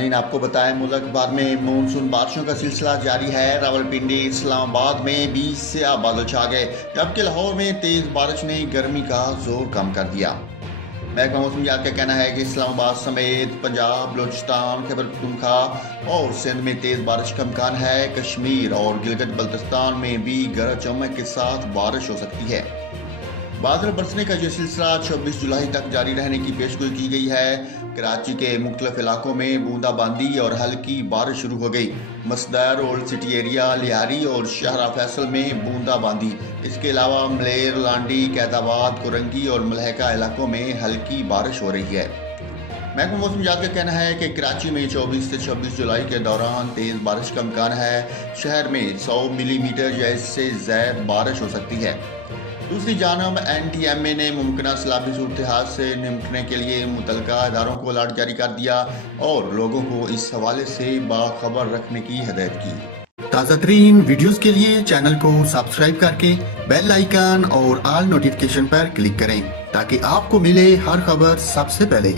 नाजरीन आपको बताएं मुल्क भर में मानसून बारिशों का सिलसिला जारी है। रावलपिंडी इस्लामाबाद में 20 से बादल छा गए, जबकि लाहौर में तेज बारिश ने गर्मी का जोर कम कर दिया। महकमा मौसमियात का कहना है कि इस्लामाबाद समेत पंजाब, बलूचिस्तान, खैबर पख्तूनख्वा और सिंध में तेज बारिश का इम्कान है। कश्मीर और गिलगित बल्तिस्तान में भी गरज चमक के साथ बारिश हो सकती है। बादल बरसने का यह सिलसिला 26 जुलाई तक जारी रहने की पेशगोई की गई है। कराची के मुख्तलिफ इलाकों में बूंदाबांदी और हल्की बारिश शुरू हो गई। मसदर, ओल्ड सिटी एरिया, लियारी और शहरा फैसल में बूंदाबांदी। इसके अलावा मलेर, लांडी, कैदाबाद, कुरंगी और मलहका इलाकों में हल्की बारिश हो रही है। महकमा मौसमियात का कहना है कि कराची में 24 से 26 जुलाई के दौरान तेज बारिश का इम्कान है। शहर में 100 मिलीमीटर या इससे ज्यादा बारिश हो सकती है। दूसरी जानब NTMA ने मुमकिन सैलाबी सूरत हाल से निपटने के लिए मुतलका इदारों को अलर्ट जारी कर दिया और लोगों को इस हवाले से बाखबर रखने की हिदायत की। ताज़ा तरीन वीडियोस के लिए चैनल को सब्सक्राइब करके बेल आइकन और ऑल नोटिफिकेशन पर क्लिक करें ताकि आपको मिले हर खबर सबसे पहले।